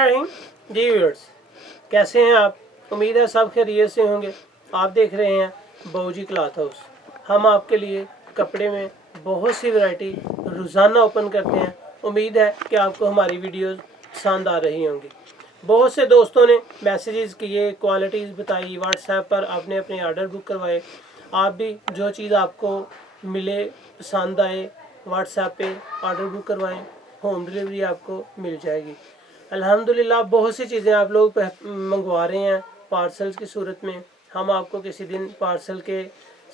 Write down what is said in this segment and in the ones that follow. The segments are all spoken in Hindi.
बिस्मिल्लाहिर्रहमानिर्रहीम। जी व्यूअर्स, कैसे हैं आप? उम्मीद है सब खैरियत से होंगे। आप देख रहे हैं बाबूजी क्लॉथ हाउस। हम आपके लिए कपड़े में बहुत सी वैरायटी रोज़ाना ओपन करते हैं। उम्मीद है कि आपको हमारी वीडियोस पसंद आ रही होंगी। बहुत से दोस्तों ने मैसेजेस किए, क्वालिटीज़ बताई, व्हाट्सएप पर आपने अपने ऑर्डर बुक करवाए। आप भी जो चीज़ आपको मिले, पसंद आए, व्हाट्सएप पे ऑर्डर बुक करवाएं, होम डिलीवरी आपको मिल जाएगी। अल्हम्दुलिल्लाह बहुत सी चीज़ें आप लोग मंगवा रहे हैं पार्सल्स की सूरत में। हम आपको किसी दिन पार्सल के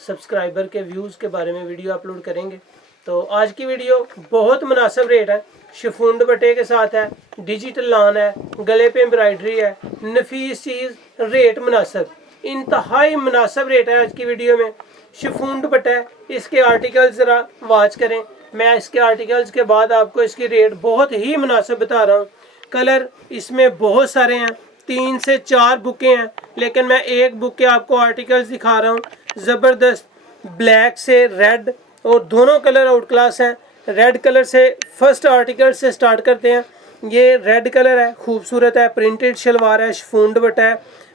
सब्सक्राइबर के व्यूज़ के बारे में वीडियो अपलोड करेंगे। तो आज की वीडियो बहुत मुनासिब रेट है, शिफॉन दुपट्टे के साथ है, डिजिटल लॉन है, गले पे एम्ब्रॉयडरी है, नफीस चीज़, रेट मुनासिब, इंतहाई मुनासिब रेट है आज की वीडियो में। शिफॉन दुपट्टा है, इसके आर्टिकल्स ज़रा वॉच करें। मैं इसके आर्टिकल्स के बाद आपको इसकी रेट बहुत ही मुनासिब बता रहा हूँ। कलर इसमें बहुत सारे हैं, 3 से 4 बुकें हैं, लेकिन मैं एक बुक के आपको आर्टिकल्स दिखा रहा हूँ। ज़बरदस्त ब्लैक से रेड, और दोनों कलर आउट क्लास हैं। रेड कलर से फर्स्ट आर्टिकल से स्टार्ट करते हैं। ये रेड कलर है, खूबसूरत है, प्रिंटेड शलवार है, शिफॉन दुपट्टा है,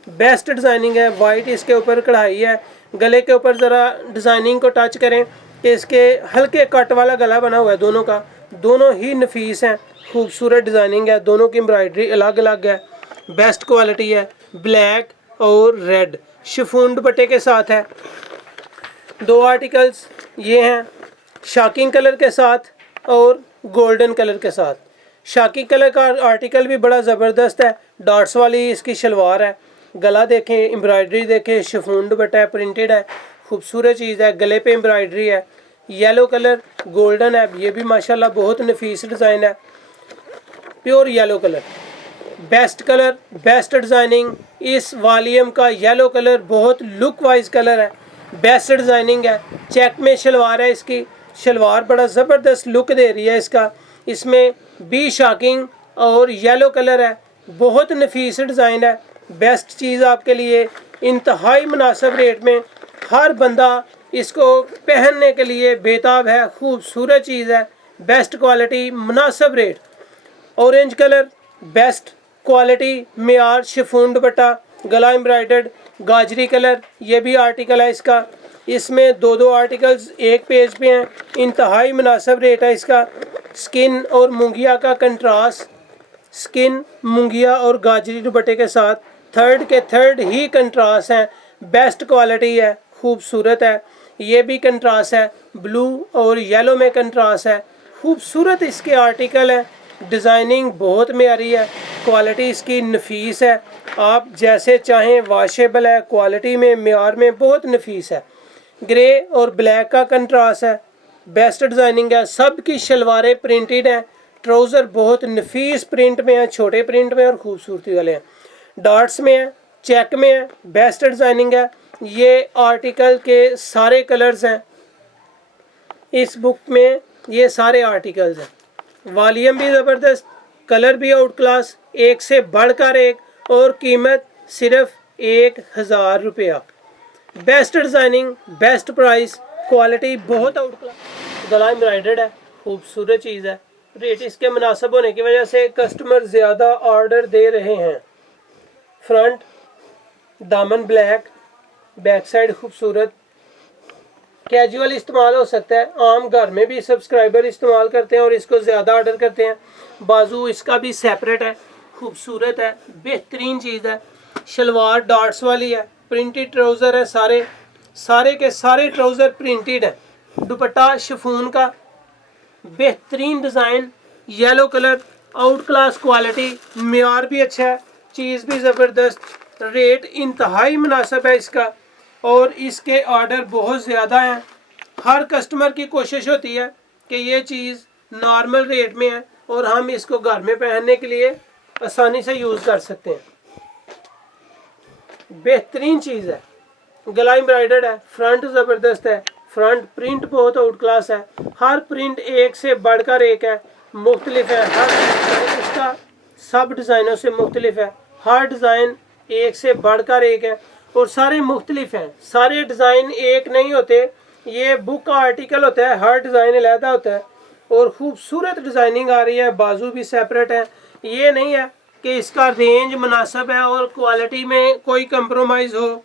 बेस्ट डिज़ाइनिंग है, वाइट इसके ऊपर कढ़ाई है। गले के ऊपर ज़रा डिज़ाइनिंग को टच करें कि इसके हल्के कट वाला गला बना हुआ है दोनों का। दोनों ही नफीस हैं, खूबसूरत डिज़ाइनिंग है, दोनों की एम्ब्रॉयडरी अलग अलग है, बेस्ट क्वालिटी है। ब्लैक और रेड शिफॉन दुपट्टे के साथ है। 2 आर्टिकल्स ये हैं, शॉकिंग कलर के साथ और गोल्डन कलर के साथ। शॉकिंग कलर का आर्टिकल भी बड़ा ज़बरदस्त है, डॉट्स वाली इसकी शलवार है। गला देखें, एम्ब्रॉयडरी देखें, शिफॉन दुपट्टा है, प्रिंटेड है, खूबसूरत चीज़ है। गले पे एम्ब्रॉयडरी है, येलो कलर, गोल्डन है, ये भी माशाल्लाह बहुत नफीस डिज़ाइन है। Pure yellow colour, best colour, best designing. इस वॉल्यूम का येलो कलर बहुत लुक वाइज कलर है, बेस्ट डिज़ाइनिंग है। चेक में शलवार है, इसकी शलवार बड़ा ज़बरदस्त लुक दे रही है इसका। इसमें भी शॉकिंग और येलो कलर है, बहुत नफीस डिज़ाइन है। बेस्ट चीज़ आपके लिए इंतहाई मुनासिब रेट में, हर बंदा इसको पहनने के लिए बेताब है। खूबसूरत चीज़ है, बेस्ट क्वालिटी, मुनासिब rate. Orange colour, best quality, मेयार शिफॉन दुपट्टा, गला एम्ब्रॉयडर्ड। गाजरी कलर, ये भी आर्टिकल है इसका। इसमें 2 आर्टिकल्स एक पेज पे हैं, इंतहाई मुनासिब रेट है इसका। स्किन और मुंगिया का कंट्रास्ट, स्किन, मुंगिया और गाजरी दुपट्टे के साथ थर्ड के थर्ड ही कंट्रास्ट हैं, बेस्ट क्वालिटी है, खूबसूरत है। ये भी कंट्रास्ट है, ब्लू और येलो में कंट्रास्ट है, खूबसूरत इसके आर्टिकल है। डिज़ाइनिंग बहुत मेयारी है, क्वालिटी इसकी नफीस है। आप जैसे चाहें वाशेबल है, क्वालिटी में, मेयार में बहुत नफीस है। ग्रे और ब्लैक का कंट्रास्ट है, बेस्ट डिज़ाइनिंग है। सब की शलवारें प्रिंटेड हैं, ट्राउज़र बहुत नफीस प्रिंट में है, छोटे प्रिंट में और खूबसूरती वाले हैं। डॉट्स में है, चेक में है, बेस्ट डिज़ाइनिंग है। ये आर्टिकल के सारे कलर्स हैं इस बुक में, ये सारे आर्टिकल्स हैं। वॉल्यूम भी ज़बरदस्त, कलर भी आउट क्लास, एक से बढ़कर एक, और कीमत सिर्फ 1000 रुपया। Best designing, best price, quality बहुत आउट क्लास। गला एम्ब्रॉयडर्ड है, खूबसूरत चीज़ है। रेट इसके मुनासिब होने की वजह से कस्टमर ज़्यादा ऑर्डर दे रहे हैं। फ्रंट दामन ब्लैक, बैक साइड खूबसूरत, कैजुअल इस्तेमाल हो सकता है, आम घर में भी सब्सक्राइबर इस्तेमाल करते हैं और इसको ज़्यादा ऑर्डर करते हैं। बाजू इसका भी सेपरेट है, खूबसूरत है, बेहतरीन चीज़ है। शलवार डॉट्स वाली है, प्रिंटेड ट्राउज़र है, सारे के सारे ट्राउज़र प्रिंटेड है। दुपट्टा शिफॉन का, बेहतरीन design, yellow colour, out class quality, मेयार भी अच्छा है, चीज़ भी ज़बरदस्त। रेट इंतहाई मुनासिब है इसका, और इसके ऑर्डर बहुत ज़्यादा हैं। हर कस्टमर की कोशिश होती है कि ये चीज़ नॉर्मल रेट में है और हम इसको घर में पहनने के लिए आसानी से यूज़ कर सकते हैं। बेहतरीन चीज़ है, गला एम्ब्रॉयडर्ड है, फ्रंट ज़बरदस्त है, फ्रंट प्रिंट बहुत आउट क्लास है। हर प्रिंट एक से बढ़कर एक है, मुख्तलिफ है, हर इसका सब डिज़ाइनों से मुख्तलिफ है। हर डिज़ाइन एक से बढ़कर एक है और सारे मुख्तलिफ हैं, सारे डिज़ाइन एक नहीं होते। ये बुक का आर्टिकल होता है, हर डिज़ाइन अलहदा होता है और ख़ूबसूरत डिज़ाइनिंग आ रही है। बाजू भी सेपरेट है, ये नहीं है कि इसका रेंज मुनासिब है और क्वालिटी में कोई कंप्रोमाइज़ हो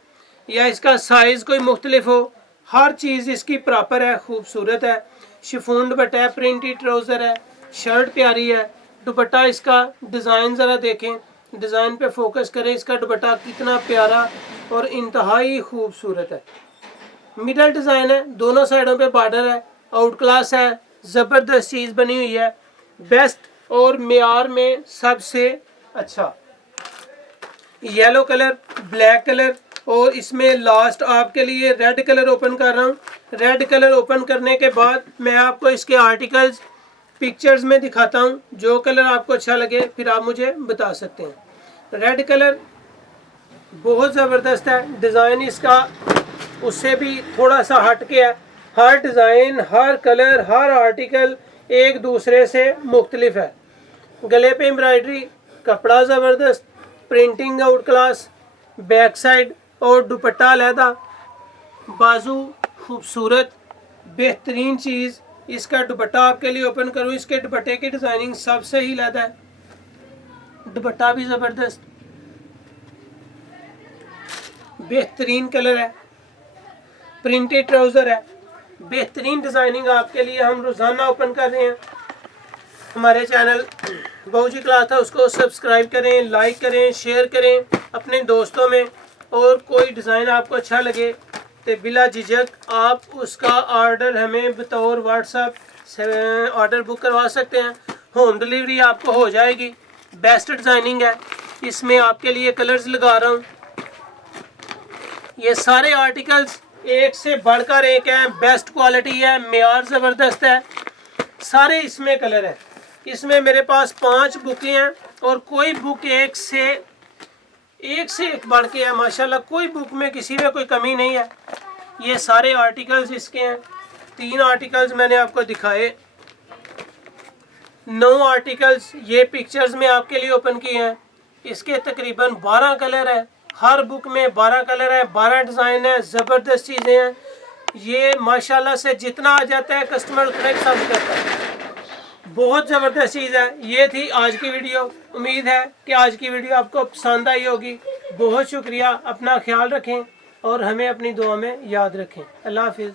या इसका साइज़ कोई मुख्तलिफ हो, हर चीज़ इसकी प्रॉपर है, खूबसूरत है। शिफॉन दुपट्टा है, प्रिंटेड ट्राउज़र है, शर्ट प्यारी है। दुपट्टा इसका डिज़ाइन ज़रा देखें, डिज़ाइन पे फोकस करें, इसका दुपट्टा कितना प्यारा और इंतहाई खूबसूरत है। मिडल डिज़ाइन है, दोनों साइडों पे बॉर्डर है, आउट क्लास है, ज़बरदस्त चीज़ बनी हुई है, बेस्ट और मेयार में सबसे अच्छा। येलो कलर, ब्लैक कलर और इसमें लास्ट आपके लिए रेड कलर ओपन कर रहा हूँ। रेड कलर ओपन करने के बाद मैं आपको इसके आर्टिकल्स पिक्चर्स में दिखाता हूँ। जो कलर आपको अच्छा लगे फिर आप मुझे बता सकते हैं। रेड कलर बहुत ज़बरदस्त है, डिज़ाइन इसका उससे भी थोड़ा सा हट के है। हर डिज़ाइन, हर कलर, हर आर्टिकल एक दूसरे से मुख्तलिफ है। गले पे एम्ब्रॉयडरी, कपड़ा ज़बरदस्त, printing out class, back side और दुपट्टा अलहदा, बाजू खूबसूरत, बेहतरीन चीज़। इसका दुपट्टा आपके लिए ओपन करूँ, इसके दुपट्टे की डिज़ाइनिंग सबसे ही अलहदा है। दुपट्टा भी ज़बरदस्त, बेहतरीन कलर है, प्रिंटेड ट्राउज़र है, बेहतरीन डिज़ाइनिंग आपके लिए हम रोज़ाना ओपन कर रहे हैं। हमारे चैनल बाऊजी क्लॉथ है उसको सब्सक्राइब करें, लाइक करें, शेयर करें अपने दोस्तों में। और कोई डिज़ाइन आपको अच्छा लगे तो बिला झिझक आप उसका ऑर्डर हमें बतौर व्हाट्सएप ऑर्डर बुक करवा सकते हैं। होम डिलीवरी आपको हो जाएगी। बेस्ट डिज़ाइनिंग है, इसमें आपके लिए कलर्स लगा रहा हूँ। ये सारे आर्टिकल्स एक से बढ़कर एक हैं, बेस्ट क्वालिटी है, मेयार ज़बरदस्त है, सारे इसमें कलर है। इसमें मेरे पास 5 बुकें हैं और कोई बुक एक से एक बढ़ के है माशाल्लाह। कोई बुक में किसी में कोई कमी नहीं है। ये सारे आर्टिकल्स इसके हैं। 3 आर्टिकल्स मैंने आपको दिखाए, 9 आर्टिकल्स ये पिक्चर्स में आपके लिए ओपन किए हैं। इसके तकरीबन 12 कलर है, हर बुक में 12 कलर है, 12 डिज़ाइन है, ज़बरदस्त चीज़ें हैं। ये माशाल्लाह से जितना आ जाता है कस्टमर उतना ही पसंद करता है। बहुत ज़बरदस्त चीज़ है। ये थी आज की वीडियो। उम्मीद है कि आज की वीडियो आपको पसंद आई होगी। बहुत शुक्रिया, अपना ख्याल रखें और हमें अपनी दुआ में याद रखें। अल्लाह हाफिज़।